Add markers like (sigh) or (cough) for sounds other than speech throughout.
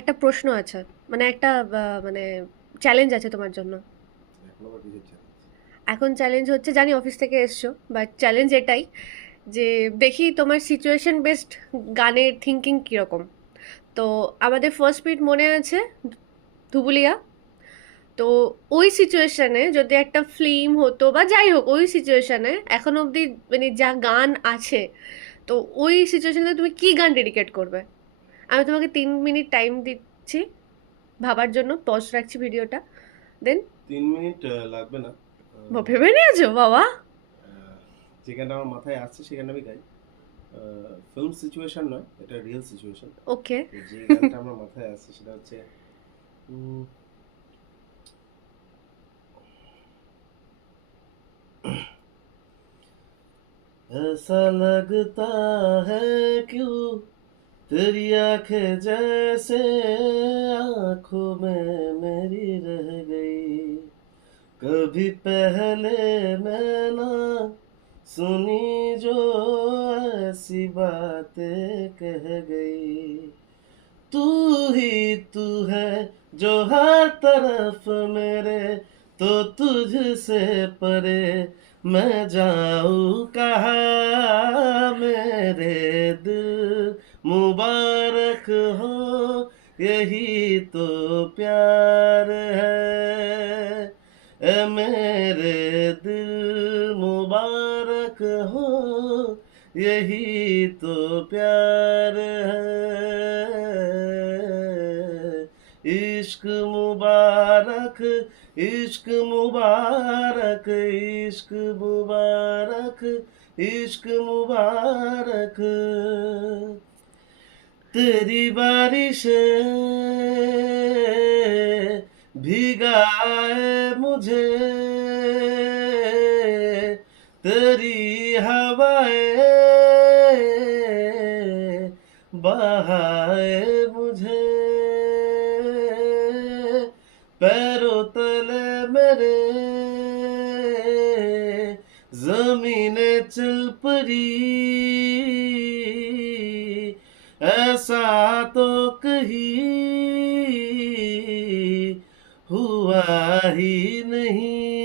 একটা প্রশ্ন আছে মানে একটা মানে চ্যালেঞ্জ আছে তোমার জন্য। এখন চ্যালেঞ্জ হচ্ছে জানি অফিস থেকে এসছো বাট চ্যালেঞ্জ এটাই যে দেখি তোমার সিচুয়েশন বেসড গানের থিঙ্কিং কীরকম। তো আমাদের ফার্স্ট বিট মনে আছে ধুবুলিয়া। তো ওই সিচুয়েশানে যদি একটা ফিল্ম হতো বা যাই হোক ওই সিচুয়েশানে এখন অবধি মানে যা গান আছে তো ওই সিচুয়েশানে তুমি কি গান ডেডিকেট করবে? আমি তোমাকে তিন মিনিট টাইম দিচ্ছি ভাবার জন্য পজ রাখছি ভিডিওটা দেন তিন মিনিট আহ, লাগবে না আহ, ভেবে নিয়েছো বাবা আহ, যে গানটা আমার মাথায় আসছে সেই গানটা আমি গাই ফিল্ম সিচুয়েশন নয় এটা রিয়েল সিচুয়েশন ওকে যে গানটা আমার মাথায় আসছে সেটা হচ্ছে উম, (clears throat) ऐसा लगता है क्यों तेरी आँखें जैसे आँखों में मेरी रह गई। कभी पहले मैं ना सुनी जो ऐसी बातें कह गई। तू ही तू है जो हर तरफ़ मेरे तो तुझसे परे मैं जाऊँ कहा मेरे यही तो प्यार है। ए मेरे दिल मुबारक हो, यही तो प्यार है। इश्क मुबारक इश्क मुबारक इश्क मुबारक इश्क मुबारक। तेरी बारिश भिगाए मुझे तेरी हवाएं बहाए मुझे पैरों तले मेरे जमीने चल पड़ी ऐसा तो कहीं हुआ ही नहीं।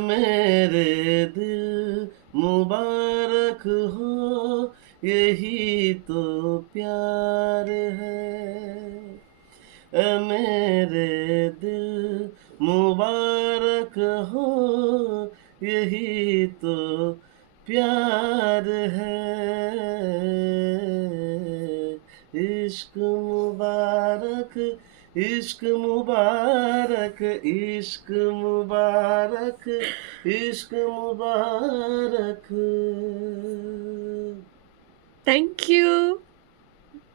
मेरे दिल मुबारक हो, यही तो प्यार है। मेरे दिल मुबारक हो, यही तो प्यार है। इश्क मुबारक इश्क मुबारक इश्क मुबारक इश्क मुबारक। Thank you